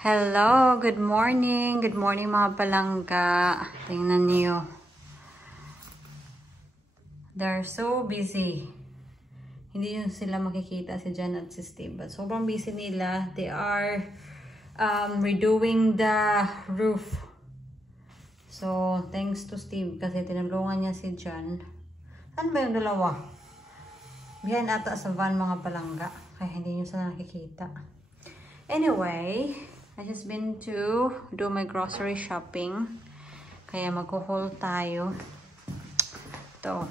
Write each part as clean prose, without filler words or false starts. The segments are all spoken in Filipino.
Hello, good morning. Good morning mga palangga. Tingnan niyo. They're so busy. Hindi yun sila makikita si Jan at si Steve. But sobrang busy nila. They are redoing the roof. So, thanks to Steve kasi tinulungan niya si Jan. Saan ba yung dalawa? Behind ata sa van mga palangga. Kaya hindi nyo sila nakikita. Anyway, I just been to do my grocery shopping. Kaya mag-haul tayo. Ito.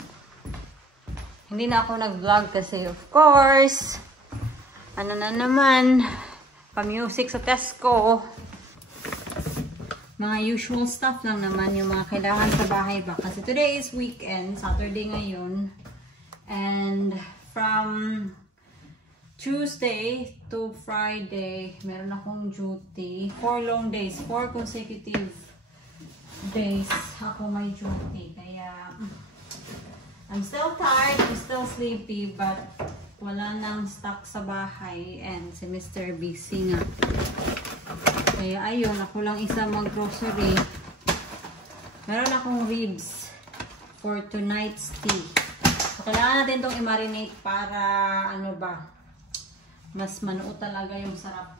Hindi na ako nag-vlog kasi of course, ano na naman, pa-music sa Tesco. Mga usual stuff lang naman yung mga kailangan sa bahay ba. Kasi today is weekend, Saturday ngayon. And from Tuesday to Friday, meron akong duty. 4 long days, 4 consecutive days ako may duty. Kaya, I'm still tired, I'm still sleepy, but wala nang stock sa bahay. And si Mr. busy nga. Kaya ayun, ako lang isa mag-grocery. Meron akong ribs for tonight's tea. So, kailangan natin itong i-marinate para, ano ba, mas manuot talaga yung sarap.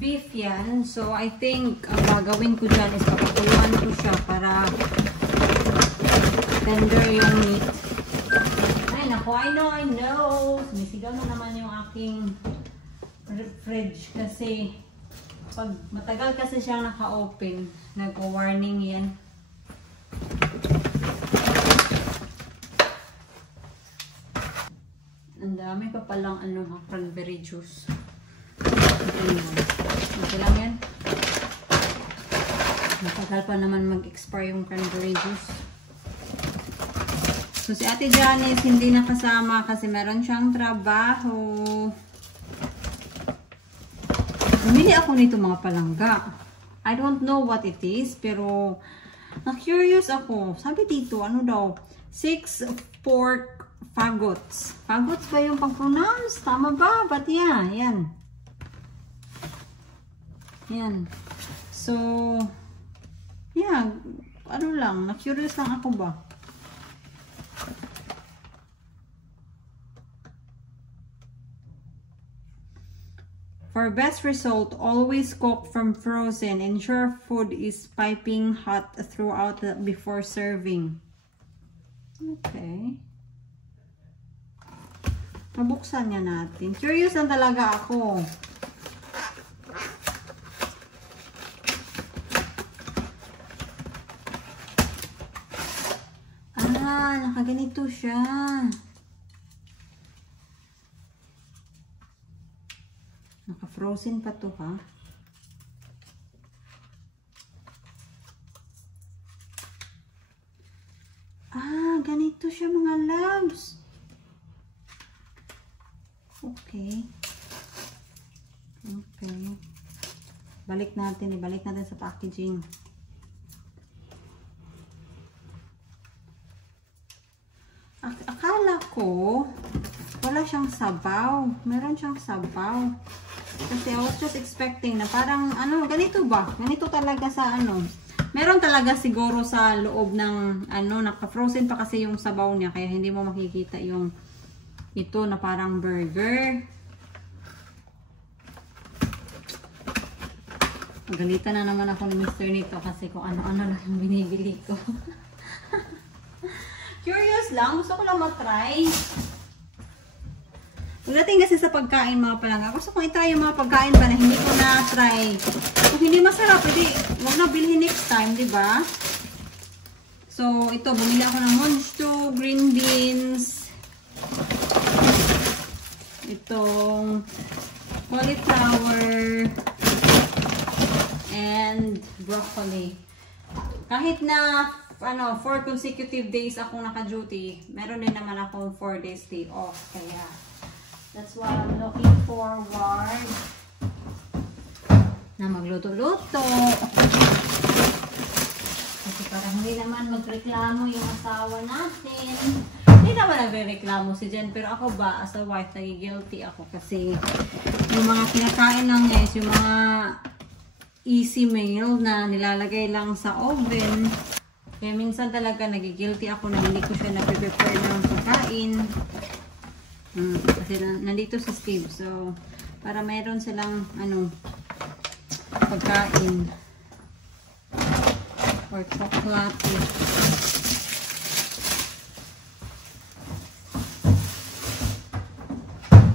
Beef yan. So, I think, ang gagawin ko dyan is papakuluan ko siya para tender yung meat. Ay, naku, I know. Sumisigaw na naman yung aking fridge kasi pag matagal kasi siyang naka-open, nag-warning yan. Ang dami pa palang cranberry juice. Okay lang yan. Matagal pa naman mag-expire yung cranberry juice. So si Ate Janice hindi nakasama kasi meron siyang trabaho. Bumili ako nito mga palangga. I don't know what it is, pero na-curious ako. Sabi dito, ano daw? 6 pork fagots. Fagots ba yung pang-pronounce? Tama ba? But yeah, yan. Yan. So, yeah. Ano lang, na-curious lang ako ba? For best result, always cook from frozen. Ensure food is piping hot throughout before serving. Okay. Mabuksan niya natin. Curious lang talaga ako. Ah, nakaganito siya. Naka-frozen pa to, ha? Ah, ganito siya mga loves. Okay. Okay. Ibalik natin sa packaging. Akala ko wala siyang sabaw. Meron siyang sabaw. Kasi I was just expecting na parang, ganito ba? Ganito talaga sa meron talaga siguro sa loob ng, naka-frozen pa kasi yung sabaw niya. Kaya hindi mo makikita yung, ito na parang burger. Galitan na naman ako ni Mr. nito kasi kung ano-ano lang yung binibili ko. Curious lang. Gusto ko lang matry. Pagdating kasi sa pagkain mga palangga, gusto kong itry yung mga pagkain pa na hindi ko na-try. Kung hindi masarap, huwag na bilhin next time, di ba? So, ito, bumili ako ng monsto, green beans, itong cauliflower, and broccoli. Kahit na 4 consecutive days akong naka-duty, meron din naman akong 4 days day off. Kaya, that's why I'm looking forward na magluto-luto. Kasi Para hindi naman magreklamo yung asawa natin. Hindi naman nagre-reklamo si Jen. Pero ako ba, as a wife, nagigilty ako. Kasi yung mga kinakain lang guys, yung mga easy meal na nilalagay lang sa oven. Kaya minsan talaga nagigilty ako na hindi ko siya na-prepare ng pagkain. Kasi nandito sa Steve. So, para mayroon silang pagkain. Or chocolate.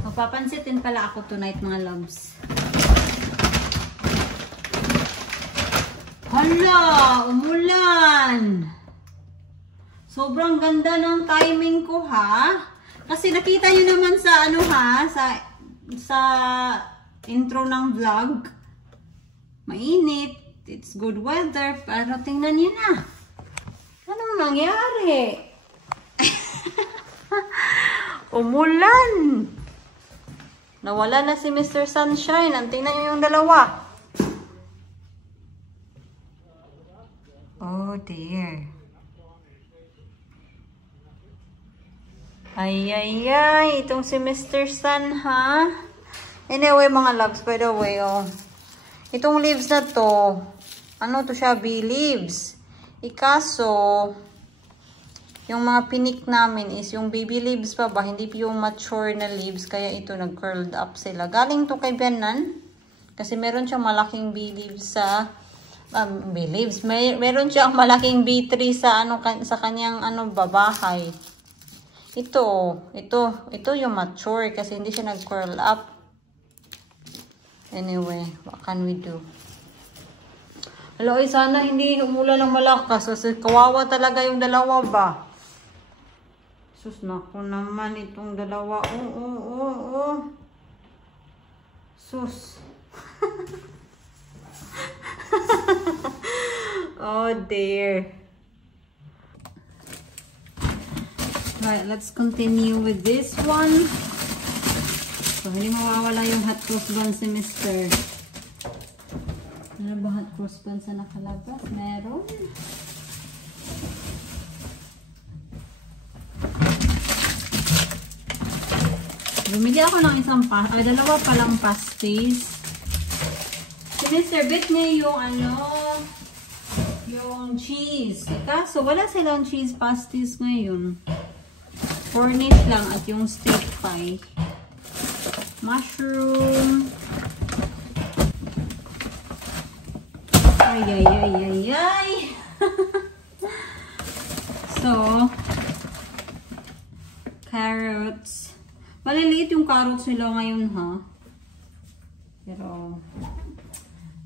Magpapansitin pala ako tonight mga loves. Hala! Umulan! Sobrang ganda ng timing ko ha. Kasi nakita nyo naman sa sa intro ng vlog. Mainit. It's good weather, pero tingnan niyo na. Anong nangyari? Umulan. Nawala na si Mr. Sunshine. Tingnan niyo yung dalawa. Oh dear. Ay. Itong si Mr. Sun, ha? Anyway, mga loves, by the way, itong leaves na to, ano to siya, bee leaves. Ikaso, yung mga pinik namin is yung baby leaves pa ba, hindi yung mature na leaves, kaya ito nag-curled up sila. Galing to kay Benan, kasi meron siyang malaking bee leaves sa, bee leaves, meron siyang malaking bee tree sa, sa kanyang, babahay. Ito yung mature, kasi hindi siya nag-curl up. Anyway, what can we do? Hello, sana hindi umulan ng malakas kasi kawawa talaga yung dalawa ba? Sus, naku naman itong dalawa. Sus. Oh dear. Right, let's continue with this one. So, hindi mawawala yung hot cross buns ni Mr. Ano ba hot cross buns na nakalabas? Meron. Bumili ako ng dalawa palang pasties. Si Mr. bit niya yung yung cheese. Kaso wala silang cheese pasties ngayon. Cornish lang at yung steak pie. Mushroom. Ay. So, carrots. Maliliit yung carrots nila ngayon, ha? Pero,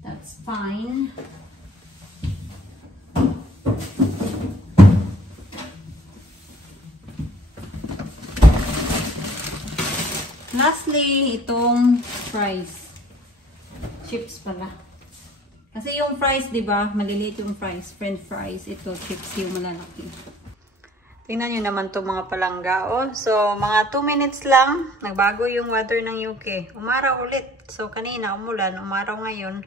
that's fine. Lastly, itong fries. Chips pala. Kasi yung fries, di ba? Maliliit yung fries. French fries. Ito, chips yung malalaki. Tingnan nyo naman itong mga palangga. So, mga 2 minutes lang. Nagbago yung weather ng UK. Umaraw ulit. So, kanina umulan. Umaraw ngayon.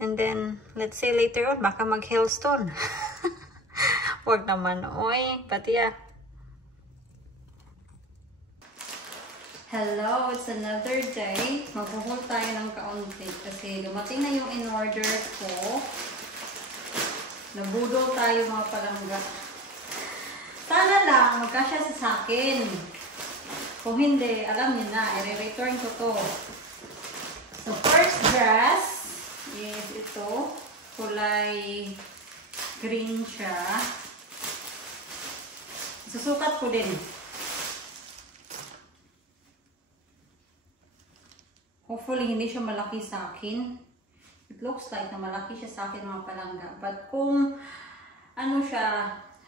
And then, let's say later on, baka mag-hailstone. Huwag naman. Oy, pati Hello, it's another day. Magpuhol tayo ng kaunti kasi dumating na yung in-order ko. Nabudol tayo mga palangga. Sana lang magkasya sa akin. Kung hindi, alam niyo na, i-return ko to. So, first dress is ito. Kulay green siya. Susukat ko din. Hopefully, hindi siya malaki sa akin. It looks like na malaki siya sa akin mga palangga. But kung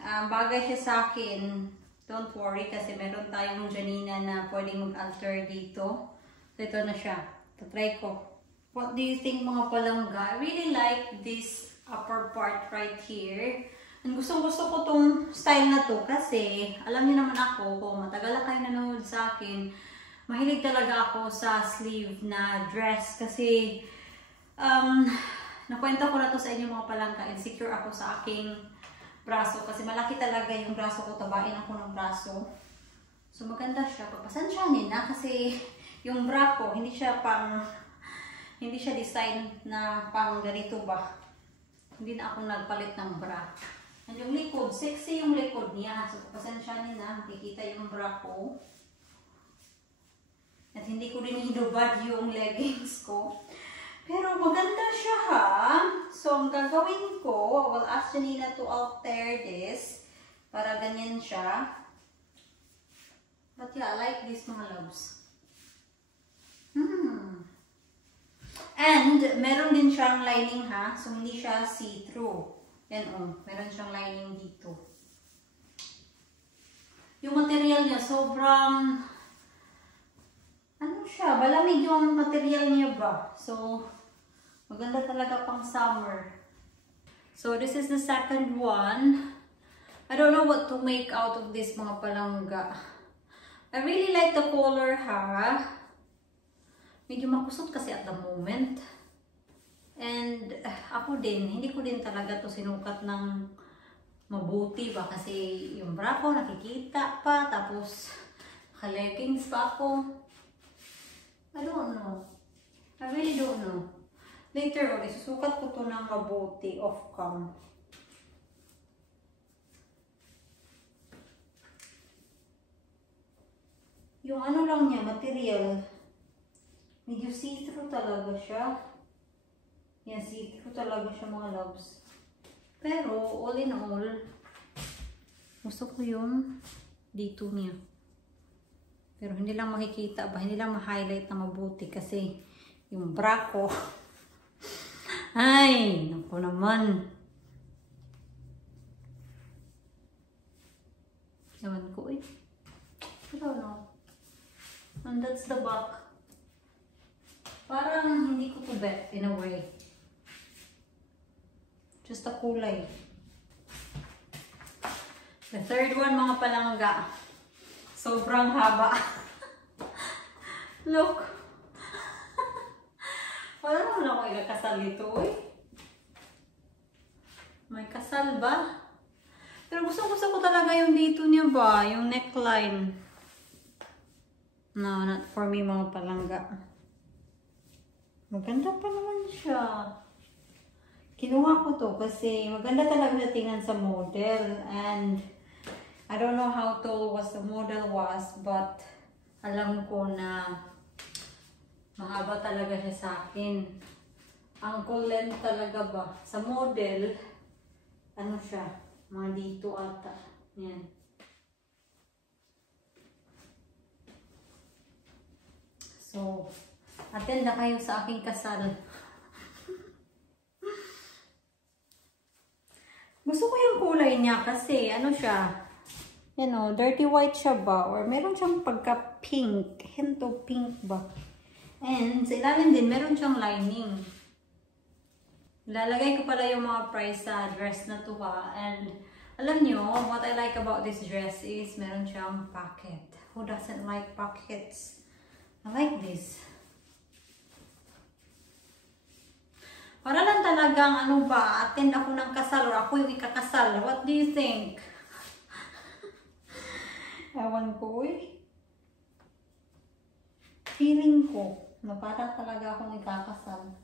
bagay siya sa akin, don't worry kasi meron tayong Janina na pwedeng mag-alter dito. So, ito na siya. Tatry ko. What do you think mga palangga? I really like this upper part right here. And gustong-gusto ko tong style na to kasi alam niyo naman ako, kung matagal na kayo nanonood sa akin, mahilig talaga ako sa sleeve na dress kasi nakwenta ko na to sa inyo mga palangga. Insecure ako sa aking braso kasi malaki talaga yung braso ko, tabain ako ng braso. So maganda siya. Pagpasensyahin na kasi yung bra ko hindi siya design na pang ganito ba. Hindi na ako nagpalit ng bra. And yung likod, sexy yung likod niya. So pagpasensyahin na, makikita yung bra ko. At hindi ko din hinubad yung leggings ko. Pero maganda siya ha. So ang gagawin ko, I will ask Janina to alter this. Para ganyan siya. But yeah, I like this mga loves. And meron din siyang lining ha. So hindi siya see-through. Yan meron siyang lining dito. Yung material niya sobrang ano siya, malamig yung material niya ba. So maganda talaga pang summer. So this is the second one. I don't know what to make out of this mga palangga. I really like the color ha. Medyo makusot kasi at the moment. And ako din, hindi ko din talaga to sinukat ng mabuti ba. Kasi yung bra ko nakikita pa. Tapos naka-leggings pa ako. I don't know. I really don't know. Later on, isusukat ko to ng mabuti off-cam. Yung ano lang niya, material, medyo see-through talaga siya. Yan, see-through talaga siya mga loves. Pero, all in all, gusto ko yung dito niya. Pero hindi lang makikita ba, hindi lang ma-highlight na mabuti kasi yung bra ko. Ay, naku naman. Ewan ko eh. I don't know. And that's the back. Parang hindi ko to bet in a way. Just a kulay. The third one mga palangga. Sobrang haba. Look. Wala naman ako ikakasal ito eh. May kasal ba? Pero gusto ko talaga yung dito niya ba? Yung neckline. No, not for me mga palangga. Maganda pa naman siya. Kinuha ko to kasi maganda talaga na tingnan sa model. And I don't know how tall was the model was, but alam ko na mahaba talaga siya sa akin. Ankle length talaga ba? Sa model, ano siya? Mga dito ata. Yan. So, attend na kayo sa aking kasal. Gusto ko yung kulay niya kasi ano siya? You know, dirty white siya ba? Or meron siyang pagka-pink. Hinto pink ba? And sa ilalim din, meron siyang lining. Ilalagay ko pala yung mga price sa dress na to ha. And alam nyo, what I like about this dress is meron siyang pocket. Who doesn't like pockets? I like this. Para lang talagang ano ba, attend ako ng kasal or ako yung ikakasal. What do you think? Ewan ko eh. Feeling ko na parang talaga akong ikakasal.